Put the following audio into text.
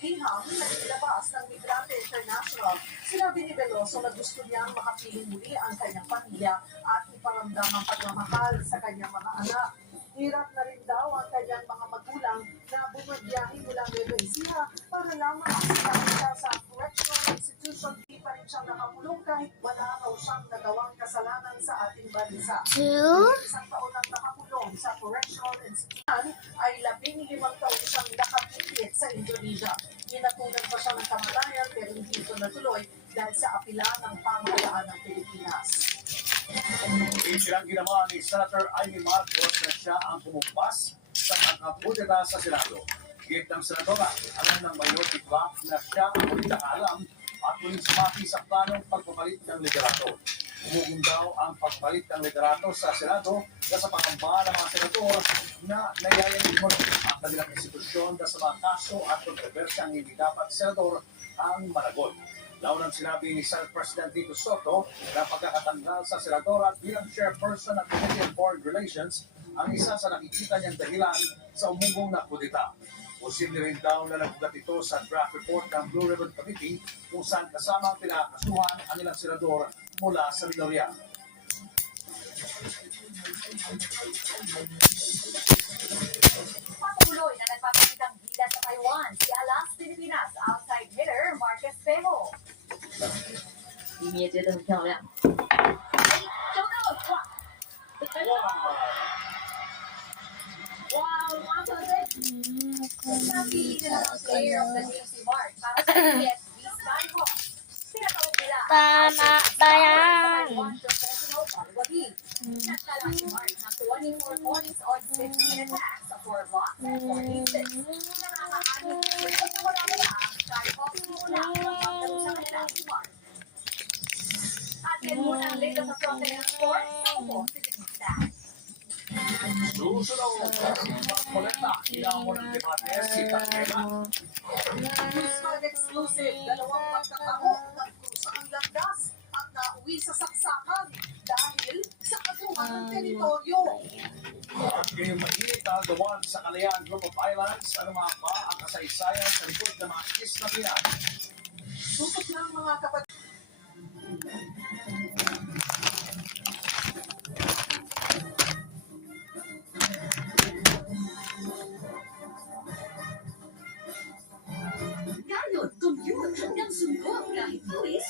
Liham na inilabas ng Migrante International, sinabi ni Veloso na gusto niyang makapiling muli ang kanyang pamilya at iparamdam ang pagmamahal sa kanyang mga anak. Hirap na rin daw ang kanyang mga magulang na bumabiyahe mula Nueva Ecija para lamang silang siya sa correctional institution. Di pa rin siyang nakakulong kahit wala raw siyang nagawang kasalanan sa ating bansa. Isang taon lang nakakulong sa correctional institution ay 15 taon siyang nakapipit sa Indonesia. Ginatunan pa siya ng kamatayan pero hindi ito natuloy dahil sa apila ng pamahalaan ng Pilipinas. Isilang ginawa ni Senator Amy Marcos na siya ang pumumpas sa pagkapudeta sa Senado. Gate ng Senadora, alam ng minority bloc na siya ang muling nakaalam at muling sumaki sa planong pagpapalit ng liderato. Umugong daw ang pagpalit ng liderato sa Senado na sa pangamba ng mga senador na nayayang ang kanilang institusyon na sa mga kaso at kontrobersyang hindi dapat senador ang managot. Launang sinabi ni Senate President Tito Soto na pagkakatanggal sa senadora bilang chairperson ng Committee on Foreign Relations ang isa sa nakikita niyang dahilan sa umugong na kudeta. Posible rin daw na nagugat ito sa draft report ng Blue Ribbon Committee kung saan kasama ang pinakasuhan ang ilang senador mula sa minorya. Patuloy na nagpapakitang bida sa Taiwan si Alas Pilipinas outside hitter Marcus Pejo. 一米觉得很漂亮。收到了，wow, Marcos! Sabi nila ng player of the game si Mark para sa PSV Skyhawks. Pinatawag nila Tama ba yan? Taiwan professional Parwadi. Nagtala si Mark na 24 points on 15 attacks sa 4 blocks and 4 aces. Nakakaanib na wala ang Skyhawks mula sa pagdalo sa kanila si Mark. At yan muna ang latest sa Frontier Sports sa upo si Tikistan. Susunod si Marcoleta, ilang mo ng debate si Tangela. Newscard exclusive, dalawang magkatao nagkrusa ang landas at nauwi sa saksakan dahil sa katuhan ng teritoryo. At ngayong mainit ang gawan sa Kalayaan Group of Islands, ano mga ba ang kasaysayan sa likod ng mga isla Pinas? Tutok lang mga kapatid. Gayod, compute hanggang sundot kahit Luis,